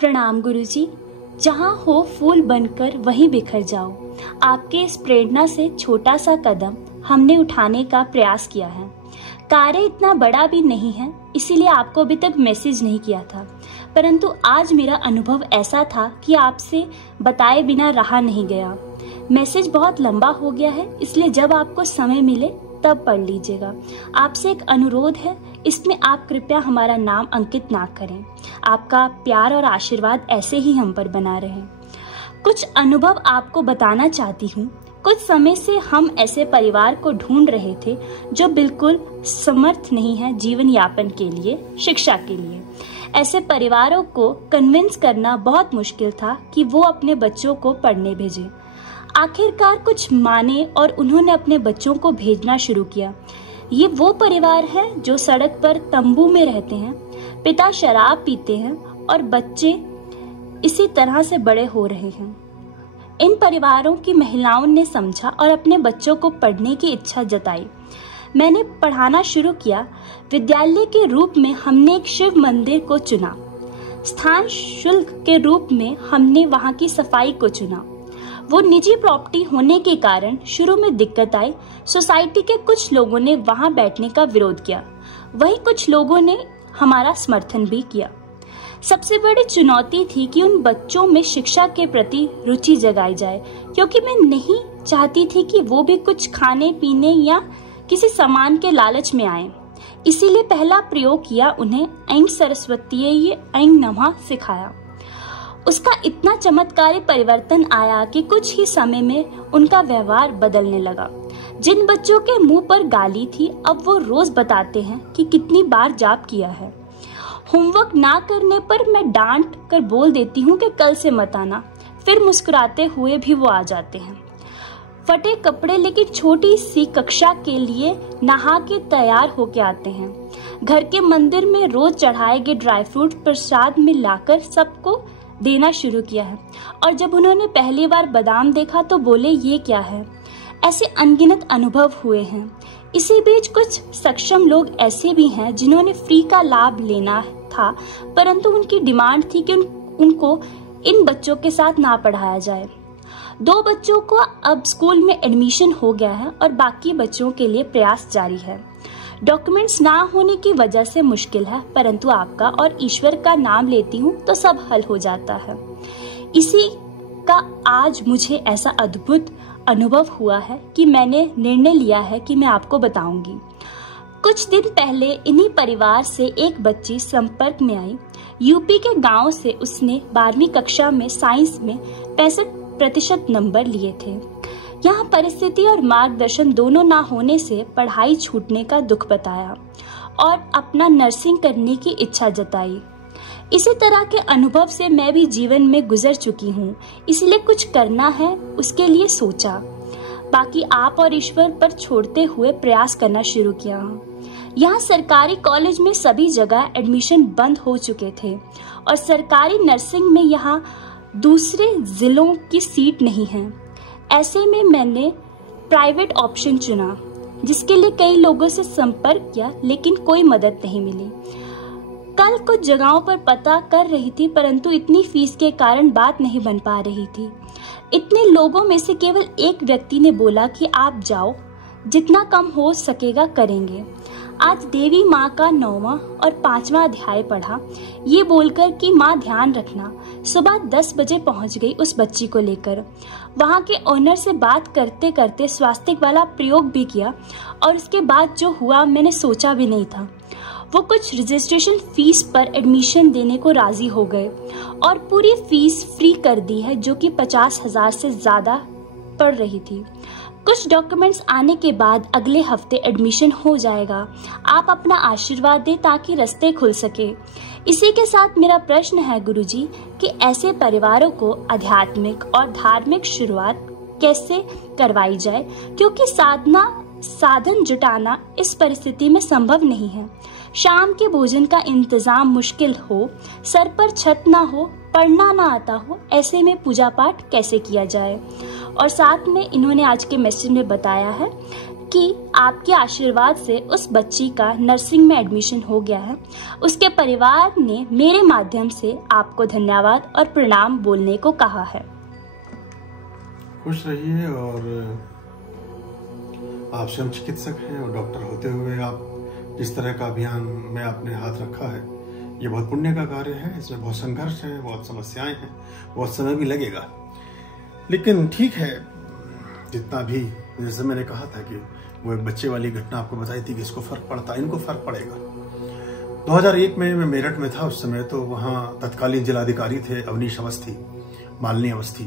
प्रणाम गुरुजी। जहाँ हो फूल बनकर वहीं बिखर जाओ। आपके इस प्रेरणा से छोटा सा कदम हमने उठाने का प्रयास किया है। कार्य इतना बड़ा भी नहीं है, इसीलिए आपको अभी तक मैसेज नहीं किया था, परंतु आज मेरा अनुभव ऐसा था कि आपसे बताए बिना रहा नहीं गया। मैसेज बहुत लंबा हो गया है, इसलिए जब आपको समय मिले तब पढ़ लीजिएगा। आपसे एक अनुरोध है, इसमें आप कृपया हमारा नाम अंकित ना करें। आपका प्यार और आशीर्वाद ऐसे ही हम पर बना रहे। कुछ अनुभव आपको बताना चाहती हूँ। कुछ समय से हम ऐसे परिवार को ढूंढ रहे थे जो बिल्कुल समर्थ नहीं है जीवन यापन के लिए, शिक्षा के लिए। ऐसे परिवारों को कन्विंस करना बहुत मुश्किल था कि वो अपने बच्चों को पढ़ने भेजें। आखिरकार कुछ माने और उन्होंने अपने बच्चों को भेजना शुरू किया। ये वो परिवार है जो सड़क पर तंबू में रहते हैं, पिता शराब पीते हैं और बच्चे इसी तरह से बड़े हो रहे हैं। इन परिवारों की महिलाओं ने समझा और अपने बच्चों को पढ़ने की इच्छा जताई। मैंने पढ़ाना शुरू किया। विद्यालय के रूप में हमने एक शिव मंदिर को चुना। स्थान शुल्क के रूप में हमने वहां की सफाई को चुना। वो निजी प्रॉपर्टी होने के कारण शुरू में दिक्कत आई। सोसाइटी के कुछ लोगों ने वहां बैठने का विरोध किया, वहीं कुछ लोगों ने हमारा समर्थन भी किया। सबसे बड़ी चुनौती थी कि उन बच्चों में शिक्षा के प्रति रुचि जगाई जाए, क्योंकि मैं नहीं चाहती थी कि वो भी कुछ खाने पीने या किसी सामान के लालच में आए। इसीलिए पहला प्रयोग किया, उन्हें ऐं सरस्वती ऐं नमः सिखाया। उसका इतना चमत्कारी परिवर्तन आया कि कुछ ही समय में उनका व्यवहार बदलने लगा। जिन बच्चों के मुंह पर गाली थी, अब वो रोज बताते हैं कि कितनी बार जाप किया है। होमवर्क ना करने पर मैं डांट कर बोल देती हूँ कि कल से मत आना, फिर मुस्कुराते हुए भी वो आ जाते हैं। फटे कपड़े लेकिन छोटी सी कक्षा के लिए नहा के तैयार होके आते हैं। घर के मंदिर में रोज चढ़ाए गए ड्राई फ्रूट प्रसाद में लाकर सबको देना शुरू किया है। और जब उन्होंने पहली बार बादाम देखा तो बोले, ये क्या है। ऐसे अनगिनत अनुभव हुए हैं। इसी बीच कुछ सक्षम लोग ऐसे भी हैं जिन्होंने फ्री का लाभ लेना था, परंतु उनकी डिमांड थी कि उनको इन बच्चों के साथ ना पढ़ाया जाए। 2 बच्चों को अब स्कूल में एडमिशन हो गया है और बाकी बच्चों के लिए प्रयास जारी है। डॉक्यूमेंट्स ना होने की वजह से मुश्किल है, परंतु आपका और ईश्वर का नाम लेती हूँ तो सब हल हो जाता है। इसी का आज मुझे ऐसा अद्भुत अनुभव हुआ है कि मैंने निर्णय लिया है कि मैं आपको बताऊंगी। कुछ दिन पहले इन्हीं परिवार से एक बच्ची संपर्क में आई। यूपी के गांव से उसने 12वीं कक्षा में साइंस में 65% नंबर लिए थे। यहाँ परिस्थिति और मार्गदर्शन दोनों ना होने से पढ़ाई छूटने का दुख बताया और अपना नर्सिंग करने की इच्छा जताई। इसी तरह के अनुभव से मैं भी जीवन में गुजर चुकी हूँ, इसलिए कुछ करना है उसके लिए सोचा। बाकी आप और ईश्वर पर छोड़ते हुए प्रयास करना शुरू किया। यहाँ सरकारी कॉलेज में सभी जगह एडमिशन बंद हो चुके थे और सरकारी नर्सिंग में यहाँ दूसरे जिलों की सीट नहीं है। ऐसे में मैंने प्राइवेट ऑप्शन चुना, जिसके लिए कई लोगों से संपर्क किया, लेकिन कोई मदद नहीं मिली। कल कुछ जगहों पर पता कर रही थी, परंतु इतनी फीस के कारण बात नहीं बन पा रही थी। इतने लोगों में से केवल एक व्यक्ति ने बोला कि आप जाओ, जितना कम हो सकेगा करेंगे। आज देवी माँ का 9वां और 5वां अध्याय पढ़ा, ये बोलकर कि माँ ध्यान रखना। सुबह 10 बजे पहुँच गई उस बच्ची को लेकर। वहाँ के ओनर से बात करते करते स्वास्तिक वाला प्रयोग भी किया और उसके बाद जो हुआ मैंने सोचा भी नहीं था। वो कुछ रजिस्ट्रेशन फीस पर एडमिशन देने को राजी हो गए और पूरी फीस फ्री कर दी है, जो कि 50,000 से ज़्यादा पड़ रही थी। कुछ डॉक्यूमेंट्स आने के बाद अगले हफ्ते एडमिशन हो जाएगा। आप अपना आशीर्वाद दें ताकि रास्ते खुल सके। इसी के साथ मेरा प्रश्न है गुरुजी कि ऐसे परिवारों को आध्यात्मिक और धार्मिक शुरुआत कैसे करवाई जाए, क्योंकि साधन जुटाना इस परिस्थिति में संभव नहीं है। शाम के भोजन का इंतजाम मुश्किल हो, सर पर छत ना हो, पढ़ना ना आता हो, ऐसे में पूजा पाठ कैसे किया जाए। और साथ में इन्होंने आज के मैसेज में बताया है कि आपके आशीर्वाद से उस बच्ची का नर्सिंग में एडमिशन हो गया है। उसके परिवार ने मेरे माध्यम से आपको धन्यवाद और प्रणाम बोलने को कहा है। खुश रहिए। और आप स्वयं चिकित्सक हैं और डॉक्टर होते हुए आप जिस तरह का अभियान में आपने हाथ रखा है, ये बहुत पुण्य का कार्य है। इसमें बहुत संघर्ष है, बहुत समस्याएं हैं, बहुत समय भी लगेगा, लेकिन ठीक है। जितना भी, जैसे मैंने कहा था कि वो एक बच्चे वाली घटना आपको बताई थी कि इसको फर्क पड़ता, इनको फर्क पड़ेगा। 2001 में मैं मेरठ में था उस समय, तो वहाँ तत्कालीन जिलाधिकारी थे अवनीश अवस्थी, मालिनी अवस्थी,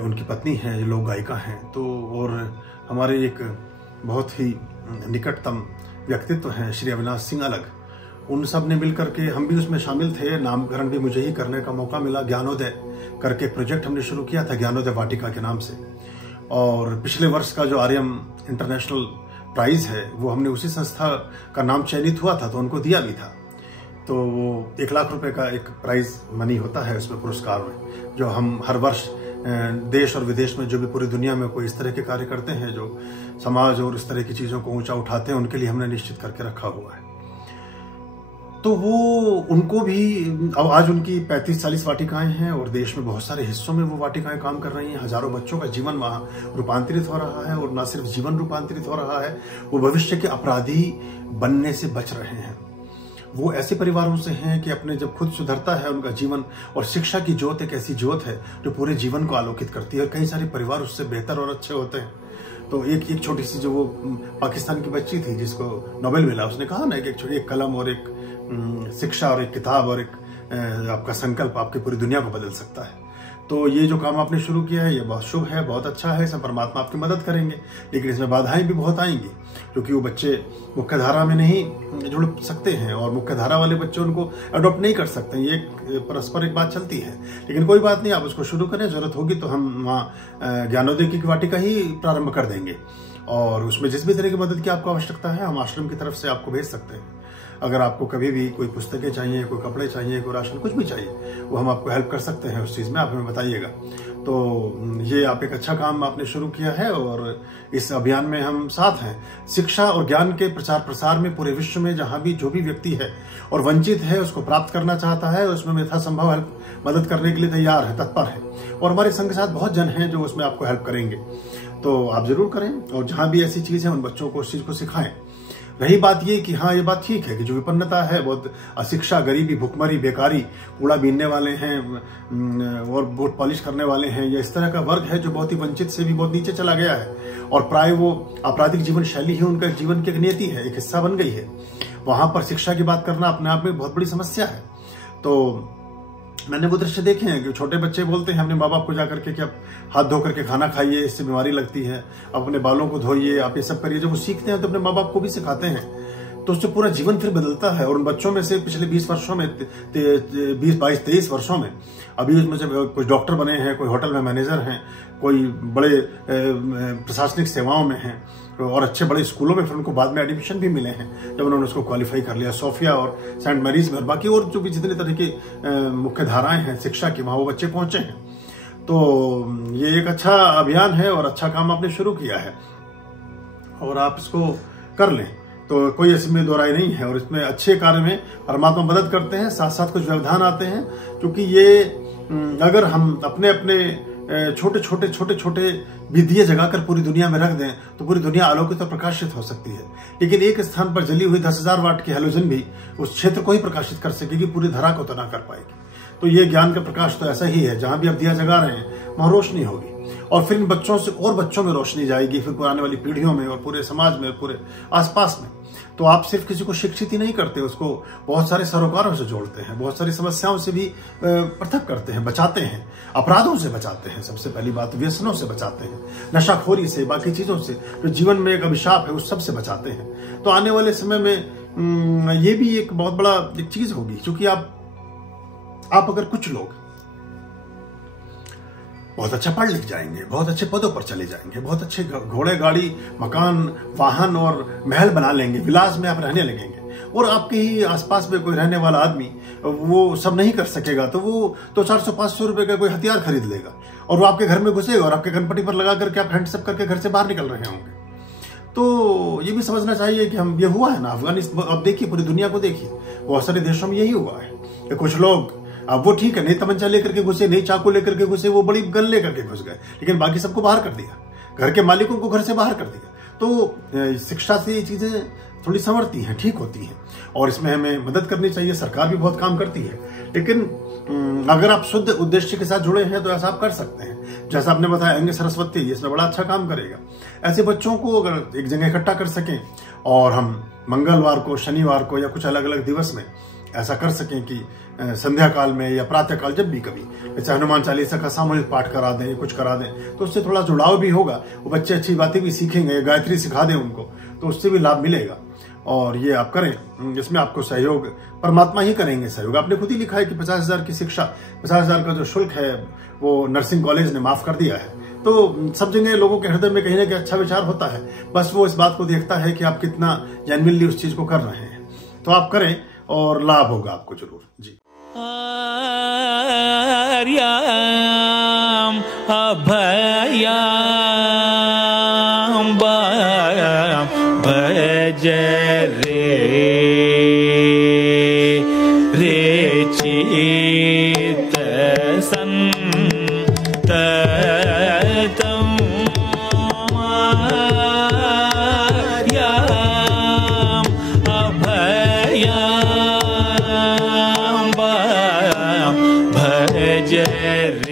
उनकी पत्नी हैं, जो लोक गायिका हैं। तो और हमारे एक बहुत ही निकटतम व्यक्तित्व हैं श्री अविनाश सिंह अलग, उन सब ने मिलकर के, हम भी उसमें शामिल थे, नामकरण भी मुझे ही करने का मौका मिला। ज्ञानोदय करके एक प्रोजेक्ट हमने शुरू किया था, ज्ञानोदय वाटिका के नाम से। और पिछले वर्ष का जो आर्यम इंटरनेशनल प्राइज है वो हमने उसी संस्था का नाम चयनित हुआ था, तो उनको दिया भी था। तो वो 1 लाख रुपए का एक प्राइज मनी होता है उसमें, पुरस्कार में, जो हम हर वर्ष देश और विदेश में जो भी पूरी दुनिया में कोई इस तरह के कार्य करते हैं, जो समाज और इस तरह की चीजों को ऊंचा उठाते हैं, उनके लिए हमने निश्चित करके रखा हुआ है। तो वो उनको भी, अब आज उनकी 35-40 वाटिकाएं हैं और देश में बहुत सारे हिस्सों में वो वाटिकाएं काम कर रही हैं। हजारों बच्चों का जीवन वहाँ रूपांतरित हो रहा है, और न सिर्फ जीवन रूपांतरित हो रहा है, वो भविष्य के अपराधी बनने से बच रहे हैं। वो ऐसे परिवारों से हैं कि अपने जब खुद सुधरता है उनका जीवन, और शिक्षा की ज्योत एक ऐसी ज्योत है जो पूरे जीवन को आलोकित करती है, और कई सारे परिवार उससे बेहतर और अच्छे होते हैं। तो एक छोटी सी, जो वो पाकिस्तान की बच्ची थी जिसको नोबेल मिला, उसने कहा ना, एक कलम और एक शिक्षा और एक किताब और एक आपका संकल्प आपकी पूरी दुनिया को बदल सकता है। तो ये जो काम आपने शुरू किया है, ये बहुत शुभ है, बहुत अच्छा है। इसमें परमात्मा आपकी मदद करेंगे, लेकिन इसमें बाधाएं भी बहुत आएंगी, क्योंकि वो बच्चे मुख्य धारा में नहीं जुड़ सकते हैं, और मुख्य धारा वाले बच्चे उनको अडॉप्ट नहीं कर सकते। ये परस्पर एक बात चलती है, लेकिन कोई बात नहीं, आप उसको शुरू करें। जरूरत होगी तो हम वहाँ ज्ञानोदय की वाटिका ही प्रारंभ कर देंगे, और उसमें जिस भी तरह की मदद की आपको आवश्यकता है, हम आश्रम की तरफ से आपको भेज सकते हैं। अगर आपको कभी भी कोई पुस्तकें चाहिए, कोई कपड़े चाहिए, कोई राशन, कुछ भी चाहिए, वो हम आपको हेल्प कर सकते हैं उस चीज़ में, आप हमें बताइएगा। तो ये आप एक अच्छा काम आपने शुरू किया है, और इस अभियान में हम साथ हैं। शिक्षा और ज्ञान के प्रचार प्रसार में पूरे विश्व में जहां भी जो भी व्यक्ति है और वंचित है, उसको प्राप्त करना चाहता है, उसमें यथासंभव हेल्प मदद करने के लिए तैयार है, तत्पर है। और हमारे संघ के साथ बहुत जन हैं जो उसमें आपको हेल्प करेंगे, तो आप जरूर करें। और जहां भी ऐसी चीज है, उन बच्चों को उस चीज को सिखाएं। रही बात ये कि हाँ, ये बात ठीक है कि जो विपन्नता है, बहुत अशिक्षा, गरीबी, भुखमरी, बेकारी, कूड़ा बीनने वाले हैं और बोट पॉलिश करने वाले हैं, ये इस तरह का वर्ग है जो बहुत ही वंचित से भी बहुत नीचे चला गया है, और प्राय वो आपराधिक जीवन शैली ही उनका जीवन की एक नियति है, एक हिस्सा बन गई है। वहां पर शिक्षा की बात करना अपने आप में बहुत बड़ी समस्या है। तो मैंने वो दृश्य देखे हैं कि छोटे बच्चे बोलते हैं अपने माँ बाप को जाकर के कि आप हाथ धो करके खाना खाइए, इससे बीमारी लगती है, अपने बालों को धोइए, आप ये सब करिए। जब वो सीखते हैं तो अपने माँ बाप को भी सिखाते हैं, तो उससे पूरा जीवन फिर बदलता है। और उन बच्चों में से पिछले 20 वर्षों में, 23 वर्षों में, अभी उसमें से कुछ डॉक्टर बने हैं, कोई होटल में मैनेजर हैं, कोई बड़े प्रशासनिक सेवाओं में हैं, और अच्छे बड़े स्कूलों में फिर उनको बाद में एडमिशन भी मिले हैं जब उन्होंने उसको क्वालिफाई कर लिया। सोफिया और सेंट मैरीज में और बाकी और जो भी जितने तरह की मुख्य धाराएं हैं शिक्षा की, वहां वो बच्चे पहुंचे हैं। तो ये एक अच्छा अभियान है और अच्छा काम आपने शुरू किया है, और आप इसको कर लें तो कोई इसमें दो राय नहीं है। और इसमें अच्छे कार्य में परमात्मा मदद करते हैं, साथ साथ कुछ व्यवधान आते हैं, क्योंकि ये अगर हम अपने अपने छोटे छोटे भी दिए जगाकर पूरी दुनिया में रख दें तो पूरी दुनिया आलोकित और प्रकाशित हो सकती है। लेकिन एक स्थान पर जली हुई 10,000 वाट की हैलोजन भी उस क्षेत्र को ही प्रकाशित कर सकेगी, पूरी धरा को तो ना कर पाएगी। तो ये ज्ञान का प्रकाश तो ऐसा ही है, जहां भी आप दिया जगा रहे हैं वहां रोशनी होगी, और फिर इन बच्चों से और बच्चों में रोशनी जाएगी, फिर आने वाली पीढ़ियों में और पूरे समाज में, पूरे आसपास में। तो आप सिर्फ किसी को शिक्षित ही नहीं करते, उसको बहुत सारे सरोकारों से जोड़ते हैं, बहुत सारी समस्याओं से भी पृथक करते हैं, बचाते हैं, अपराधों से बचाते हैं, सबसे पहली बात व्यसनों से बचाते हैं, नशाखोरी से, बाकी चीजों से जो जीवन में एक अभिशाप है उस सब से बचाते हैं। तो आने वाले समय में ये भी एक बहुत बड़ा एक चीज होगी, क्योंकि आप अगर कुछ लोग बहुत अच्छा पढ़ लिख जाएंगे, बहुत अच्छे पदों पर चले जाएंगे, बहुत अच्छे घोड़े गाड़ी मकान वाहन और महल बना लेंगे, विलास में आप रहने लगेंगे, और आपके ही आसपास में कोई रहने वाला आदमी वो सब नहीं कर सकेगा, तो वो तो 400-500 रुपए का कोई हथियार खरीद लेगा और वो आपके घर में घुसेगा और आपके गनपटी पर लगा करके आप हैंडसअप करके घर से बाहर निकल रहे होंगे। तो ये भी समझना चाहिए कि हम, ये हुआ है ना अफगानिस्तान, अब देखिए पूरी दुनिया को देखिए, बहुत सारे देशों में यही हुआ है कि कुछ लोग, अब वो ठीक है, नहीं तमंचा लेकर के घुसे, नहीं चाकू लेकर के घुसे, वो बड़ी गन लेकर के घुस गए, लेकिन बाकी सबको बाहर कर दिया, घर के मालिकों को घर से बाहर कर दिया। तो शिक्षा से ये चीजें थोड़ी संवरती हैं, ठीक होती हैं, और इसमें हमें मदद करनी चाहिए। सरकार भी बहुत काम करती है, लेकिन अगर आप शुद्ध उद्देश्य के साथ जुड़े हैं तो ऐसा आप कर सकते हैं। जैसा आपने बताया अंग सरस्वती, इसमें बड़ा अच्छा काम करेगा। ऐसे बच्चों को अगर एक जगह इकट्ठा कर सकें और हम मंगलवार को, शनिवार को या कुछ अलग अलग दिवस में ऐसा कर सकें कि संध्या काल में या प्रातः काल, जब भी कभी, जैसे हनुमान चालीसा का सामूहिक पाठ करा दें, कुछ करा दें, तो उससे थोड़ा जुड़ाव भी होगा, वो बच्चे अच्छी बातें भी सीखेंगे, गायत्री सिखा दें उनको, तो उससे भी लाभ मिलेगा। और ये आप करें, इसमें आपको सहयोग परमात्मा ही करेंगे सहयोग। आपने खुद ही लिखा है कि 50,000 की शिक्षा, 50,000 का जो शुल्क है वो नर्सिंग कॉलेज ने माफ कर दिया है। तो सब जगह लोगों के हृदय में कहीं ना कहीं अच्छा विचार होता है, बस वो इस बात को देखता है कि आप कितना जेन्युइनली उस चीज को कर रहे हैं। तो आप करें और लाभ होगा आपको जरूर। जी। भज रे चित संततम आर्याम अभयाम भज रे